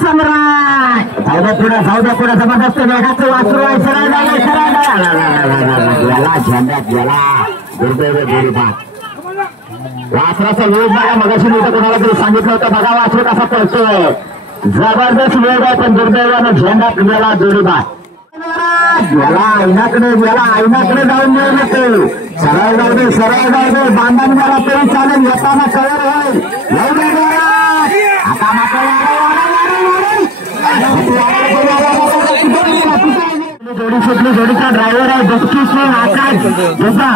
सम्राट जाऊ पुढे जबरदस्त वेगाचं वासरू आहे. गेला झेंड्यात गेला. दुर्दैव गोरीबाग. वासराचा वेग बघा. मगाशी मी कोणाला तरी सांगितलं होतं बघा वासरू कसा पळतोय. जबरदस्त वेग आहे पण दुर्दैवानं झेंड्यात गेला जोडीबाग. गेला आईनाकडे जाऊन मिळू नको. सरळ जाऊ दे बांधण गेला तरी चालेल. येताना कळर होईल. आता जोडी सुटली. जोडीचा ड्रायव्हर आहे डुबकी सिंग आकाश जोसा.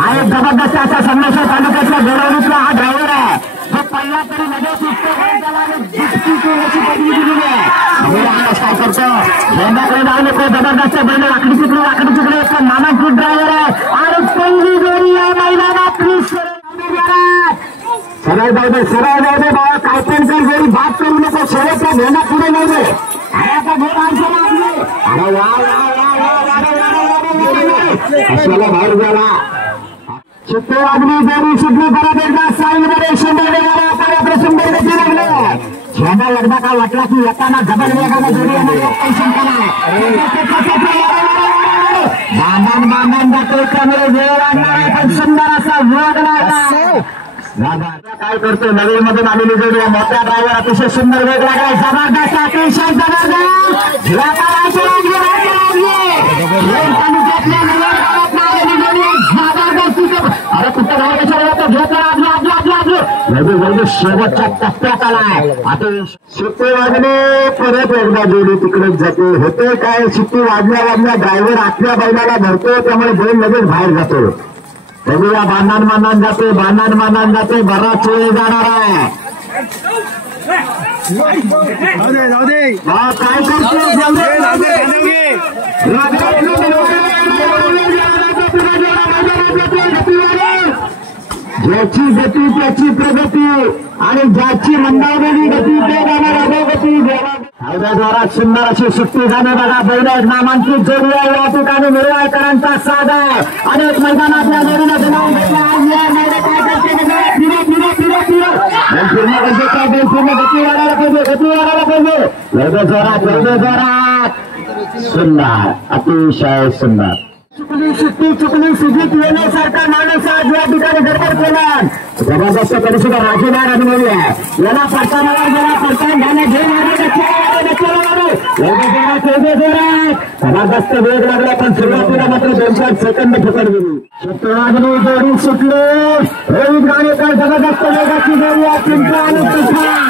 हा एक जबरदस्त असा संगमेश्वर तालुक्यातला गोरावलीतला हा ड्रायव्हर आहे जो पहिला तरी मध्ये सुटतो. त्याला डुबकी सिंग अशी पदवी दिलेली आहे. काय करतो झेंड्याकडे जाऊ नको. जबरदस्त बैल आकडी तिकडे एक नामांकित ड्रायव्हर आहे आणि पहिली जोडी या मैदानात सरळ जाऊ दे बाबा. काय पण कर जोडी बात करू नको. शेवटचा झेंडा पुढे जाऊ दे. आता गोड आणखी अरे वा बाहेर गेला. चित्ते वाजली जोडी सुटली. परत एकदा साईडमध्ये सुंदर गती लागले. झेंडा एकदा का वाटला की येताना जबर वेगाला जोडी काही शंका नाही. बांधण जातो त्यामुळे वेळ लागणार आहे पण सुंदर असा वेग लागला. काय करतो नवी मधून आलेली जोडी मोठ्या ड्रायव्हर अतिशय सुंदर वेग लागलाय. जबरदस्त अतिशय अरे कुठं शेवटच्या टप्प्यात आलाय. आता शिट्टी वाजले परत एकदा जोडी तिकडेच जाते. होते काय शिट्टी वाजल्या ड्रायव्हर आतल्या बैलाला धरतो त्यामुळे बैल लगेच बाहेर जातो. बघूया बांधण जाते बराच वेळ जाणार आहे. काय ज्याची गती त्याची प्रगती आणि ज्याची मंदावलेली गती ते जाणार अधोगती. जोरात सुंदर अशी सुट्टी झाली बघा. बैल एक नामांकित जोडी आहे. या ठिकाणी मिरवाळकरांचा साथ आहे. अनेक मैदानातल्या जोडीला जमावून घेतला. पूर्ण गती वाढायला पाहिजे. जोरात सुंदर अतिशय सुंदर. चुकली सुजित येण्यासारखा माणूस आज या ठिकाणी गडबड केला. जबरदस्त तरी सुद्धा राजूदार अनुभवी आहे. याला पडताना घ्याने जबरदस्त वेग लागला पण सुरुवातीला मात्र 2-4 सेकंद फुकट गेली. शत्रुघ्न जोडी सुटली. रोहित गाणेकर जबरदस्त वेगाची जोडी आहे. चिंता आणि तुफान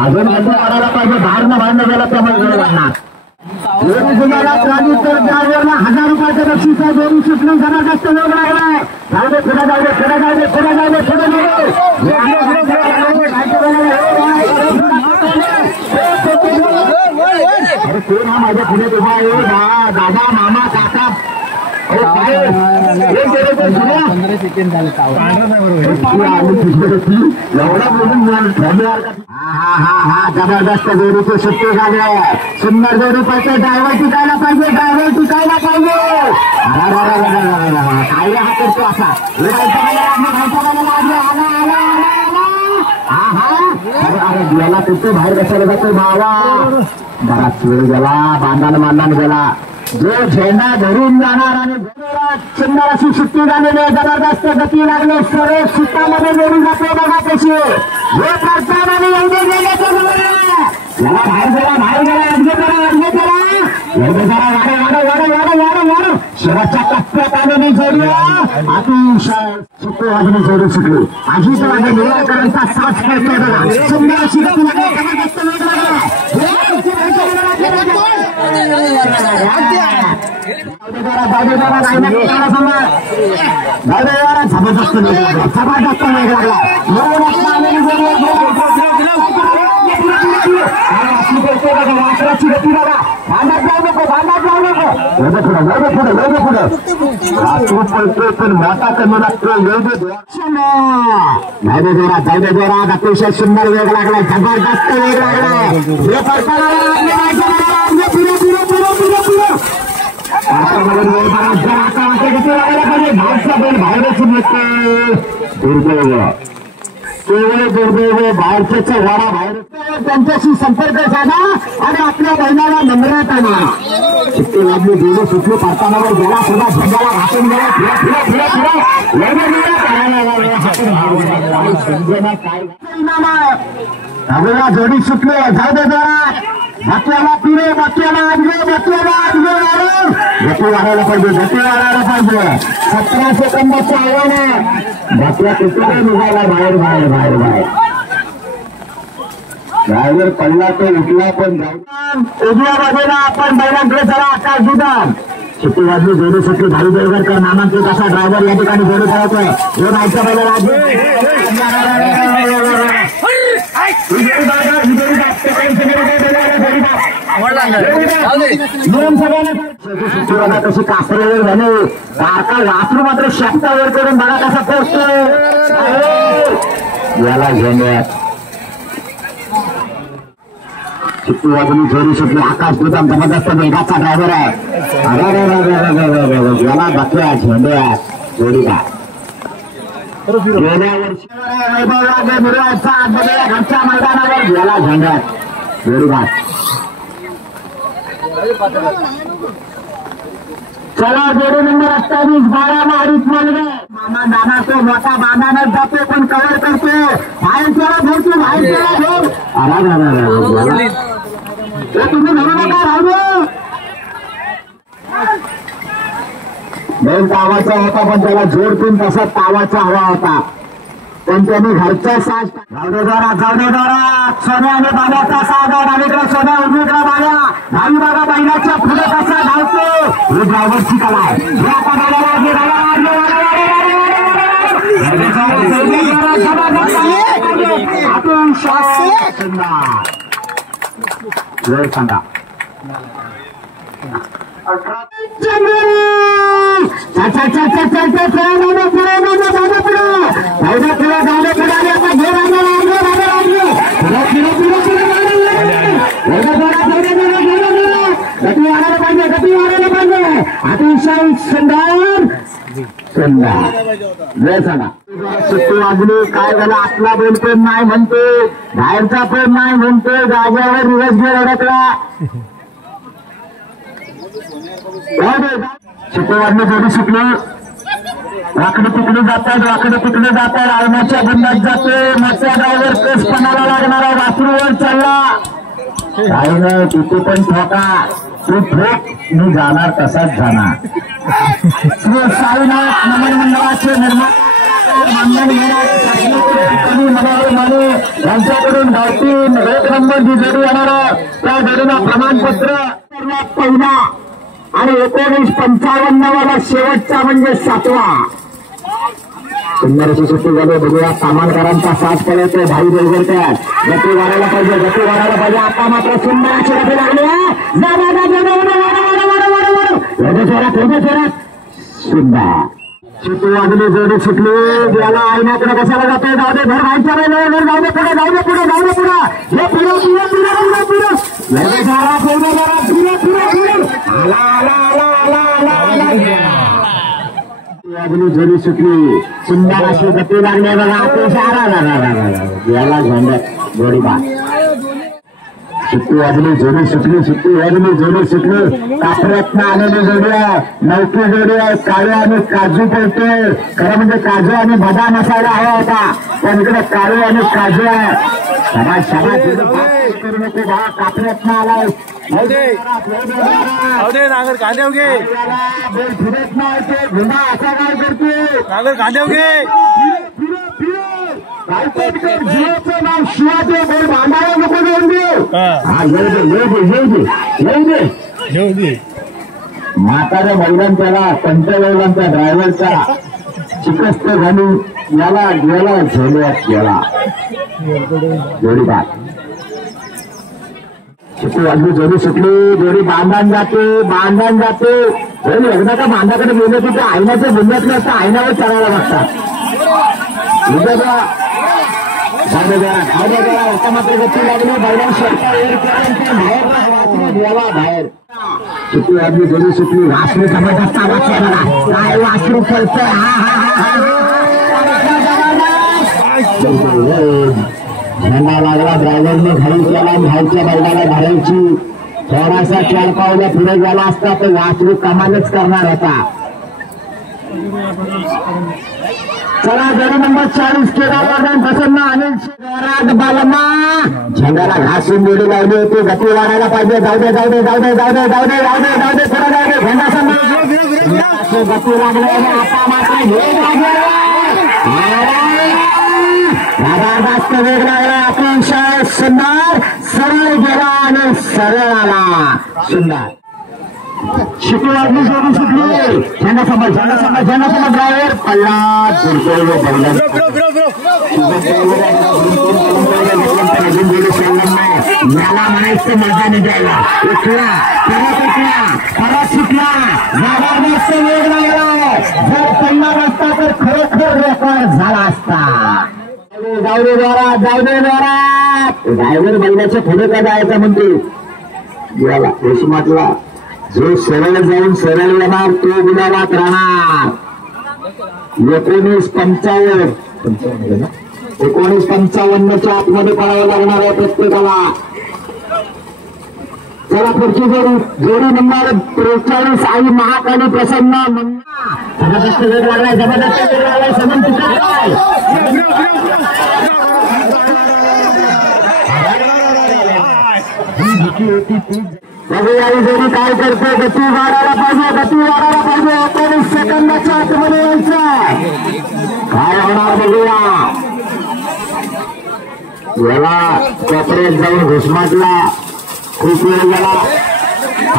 अजून वाढायला पाहिजे. बाहेरनं गेला त्यामुळे वेळ लागणार. तर ड्रायव्हरला 1000 रुपयाचं बक्षीस आहे. जोडी सुटली. जबरदस्त वेग लागलाय. पुढे जाऊ अरे कोण हा माझ्या पुढे उभा आहे. दादा मामा काका जबरदस्त जोडीची सुट्टी झाली आहे. सुंदर जोडी पाहिजे. ड्रायव्हर टिकायला पाहिजे. काय हा करतो असा अरे गेला कुठे बाहेर कशाला जातो भावा. बराच वेळ गेला. बांधण गेला. जो झेंडा धरून जाणार आणि सुंदर अशी सुट्टी झालेली आहे. जबरदस्त गती लागली. सरळ सुतामध्ये जोडी जाते बघा कशी. हे प्रस्थान आणि एवढे गेले याला बाहेर गेला. वाढ शेवटच्या टप्प्यात आलेली जोडी अतिशय सुट्टी वाजली. जोडी सुटली. अजित वाजे निराकरांचा साथ करतोय बघा. सुंदर अशी गती लागली. जबरदस्त वेग लागला. जबरदस्त वेग लागला. वासराची गती बघा. भांडत जाऊ नको. पण मोठा कमी लागतो. जोरात अतिशय सुंदर वेग लागलाय. जबरदस्त वेग लागलाय. हे पडताना जिथे लागायला पाहिजे भागचा बैल बाहेरच निघतो दुर्दैव केवळ दुर्दैव बाहेरच्या वाडा बाहेर त्यांच्याशी संपर्क साधा आणि आपल्या बैलाला नम्रात आणा चित्ते लागली गेले सुटले पारतानावर गेला पुन्हा झेंड्याला घासून गेला फिरा फिरा फिरा फिरा काय जोडी सुटले जाऊ दे जरा बाकीला पिरे बाकीला आजगे गती वाढायला पाहिजे 17 सेकंदाचं आव्हान आहे बाकीला कुठे निघाला बाहेर बाहेर बाहेर बाहेर ड्रायव्हर पडला तो उठला पण उजव्या बाजूला आपण बैलांकडे चला आकाश दुधान चित्ती बाजू जोडी सुटली भाई देवगडकर नामांकित असा ड्रायव्हर या ठिकाणी जोडी खेळतोय दोन आयच्या बैलाला कशी कासरेवर झाली सारखा वासरू मात्र शेपटावर करून बघा कसा पोहोचतोय याला घेण्यात चित्ती बाजूनी जोडी सुटली आकाश दुधाम जबरदस्त वेगाचा ड्रायव्हर आहे याला बकऱ्या झेंड्या जोडीला गेल्या वर्षी घरच्या मैदानावर गेला झेंड्यात जोडीला चला जोडी नंबर 28 12 मारीत मुलगे मामा नाना तो मोठा बांधानच जातो पण कव्हर करतो बाहेर चला भरतो बाहेर चला अरे तुम्ही धरू नका राहू बैल तावाचा होता पण त्याला जोडतून तसा तावाचा हवा होता पण त्यांनी घरच्या साज जाऊ दे सोन्या आणि बाब्याचा साज डावीकडे सोन्या उजवीकडे बाब्या भावी बाबा बैलाच्या पुढे कसा धावतो ही ड्रायव्हरची कला आहे सांगा अतिशय सुंदर जय सांगा सुट्टी वाजली काय झालं आतला बैल पण नाही म्हणते बाहेरचा पण नाही म्हणते जाग्यावर दिवसभर अडकला सुट्टी वाजली जोडी सुटली वाकडे तिकडे जातात आळमाच्या बंदात जाते मोठ्या ड्रायव्हर केसपणाला लागणारा वासरूवर चालला काही नाही तिथे पण ठोका तू ठोक मी जाणार तसाच जाणार श्री साईनाथ नमन मंडळाचे निर्माता यांच्याकडून गावतीन 1 नंबर जी जोडी येणार त्या जोडीला प्रमाणपत्र पहिला आणि 1955 वाला शेवटचा म्हणजे 7वा सुंदर अशी सुट्टी झाली बघूया सामानकरांचा साथ पडतो भाई देवगडकर गती वाढायला पाहिजे आता मात्र सुंदर अशी गती लागली सुंदर सुट्टी वाजली जोडी सुटली याला आईनाकडे कशाला जातोय जाऊ दे घर व्हायच्या वेळेवर जाऊ दे पुढे हे वाजली जोडी सुटली सुंदर अशी गती लागली बघा याला झेंड्यात जोडी बा सुट्टी वाजली जोडी सुटली कापऱ्यातनं आलेली जोडी आहे नौकी जोडी आहे काळू आणि काजू पडते खरं म्हणजे काजू आणि बदाम असायला हवा होता पण इकडे काळू आणि काजू आहे करू नको बा कापऱ्यातनं आलाय नागर कांदे घे फिरत नाही ते गुन्हा असा काय करते नागर कांदे घे जिओचं नाव शिवाचे बोल बांधायला नको येऊन दे म्हाताऱ्या बैलांच्याला पंचवैलांच्या ड्रायव्हरचा चिकस्त घालून याला गेला झोल्यात गेला जोडी बाद सुट्टी वाजली जोडी सुटली जोडी बांधान जाते एकदा का बांधाकडे गेले की ते आईनाच्या बुंद्यातलं असतं आईनावर चढायला लागतात आता मात्र गती लागली बैलांनी शेवटा वर करून गेला बाहेर. सुटली आदमी दोन्ही सुटली. वासरू जबरदस्त आवाज आहे बघा. काय वासरू पळतंय. झेंडा लागला. ड्रायव्हरने घाई केला. भाईच्या बैलाला घालायची. थोडासा 4 पावलं पुढे गेला असता तर वासरू कमालच करणार होता. चला जोडी नंबर 40 केदारवर्धन प्रसन्न अनिल शेखरात बालमा झेंड्याला घासून जोडी लावली होती. गती वाढायला पाहिजे. जाऊ दे पुढे जाऊ दे झेंडा समोर गती लागले. आता मात्र वेग लागला. जास्त वेग लागला. अतिशय सुंदर सरळ गेला आणि सरळ आला. सुंदर शिकू लागली. जोडी सुटली. झेंडा समोर ड्रायव्हर पल्ला मला म्हणायचं मजा नाही द्यायला. उठला परत सुटला. जबरदस्त वेग लागला. जर पल्ला नसता तर खरोखर रेकॉर्ड झाला असता. जाऊ दे जोरात. ड्रायव्हर बैलाच्या पुढे का जायचा म्हणते. याला उस्मातला जो सरळ जाऊन सरळ येणार तो गुलाबात राहणार. 1955च्या आतमध्ये पळावं लागणार आहे प्रत्येकाला. चला पुढची जोडी नंबर 43 आई महाकाली प्रसन्न मंगला. जबरदस्त वेग लागलाय. समन तिकडे जोडी काय करते. गती वाढायला पाहिजे. 19 सेकंदाच्या आतमध्ये यायचं. काय होणार बघूया. याला कपड्यात जाऊन घुसमाटला. खूप वेळ गेला.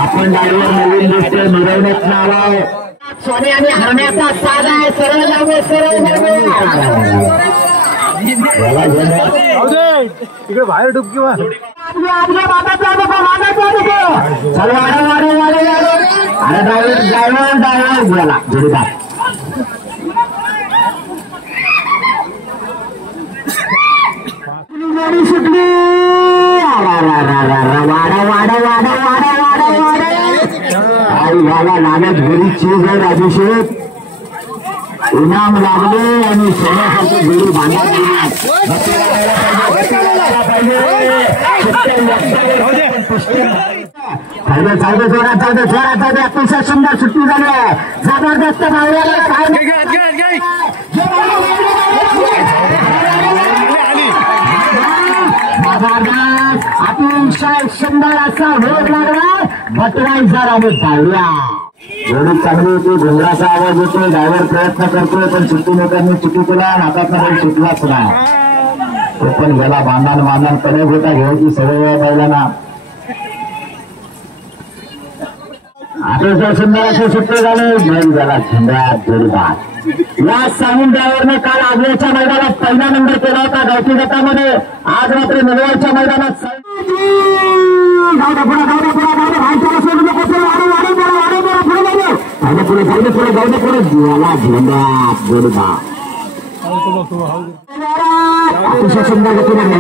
आपण ड्रायव्हर नवीन दिसतोय. मिरवण्यात आलाय. सोने आणि हरण्याचा साध आहे. सरळ जावे. तिकडे बाहेर डुबकी मार. ड्रायव्हर गेला. जोडीदार जोडी सुटली. वाडा लागत घरी चीज आहे. अभिषेक इनाम लागले आणि सोन्यासारखी जोडी बांधण्यात जोरात अतिशय सुंदर सुट्टी झाली आहे. जबरदस्त अतिशय सुंदर असा वेग लागला. भटराईचा आणि धावल्या. जोडी चांगली होती. घुंगराचा आवाज येतो. ड्रायव्हर प्रयत्न करतोय पण सुट्टी नेत्यांनी चुकी केला. हातातला पण सुटलाच नाही. तो पण गेला. बांधण कणे गोटा घ्यायची सगळ्या बैलांना. अतिशय सुंदर असे सुट्टे झाले. घेऊन गेला झेंड्यात जोडीदार. या साऊंड ड्रायव्हरने काल आगऱ्याच्या मैदानात पहिला नंबर केला होता गावठी गटामध्ये. आज मात्र निलवाच्या मैदानात पुढे गेला झेंड्यात जोडीदार. अतिशय सुंदर गती लागली.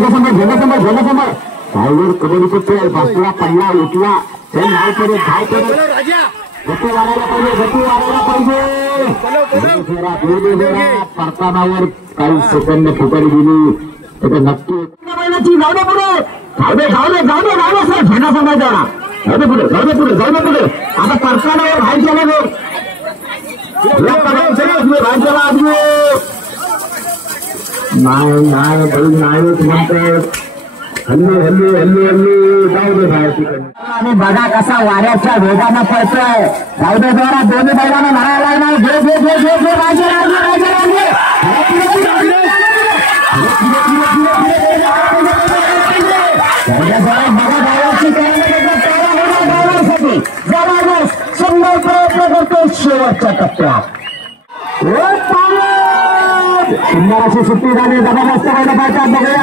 झेंडासमोर ड्रायव्हर कबड्डीपट्टी बसला. पडला उठला. गती वाढायला पाहिजे. परतानावर काही सेकंद फुकट गेली तर नक्की सर झेंडा समजायचा. जाऊ दे पुढे. आता परतानावर भाईच्याला नाही म्हणतात. हल्ली जाऊ दे बाहेर. आणि बघा कसा वाऱ्याच्या वेगानं पळतोय. जाऊ दे जोरात. दोन्ही बैलांना लढायला लागणार. जबरदस्त सुंदर प्रयत्न करतो शेवटच्या टप्प्यात. सुंदर अशी सुट्टी झाली. जबरदस्त बैल पाहतात. बघूया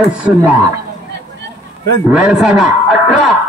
0 वेळ सांगा 18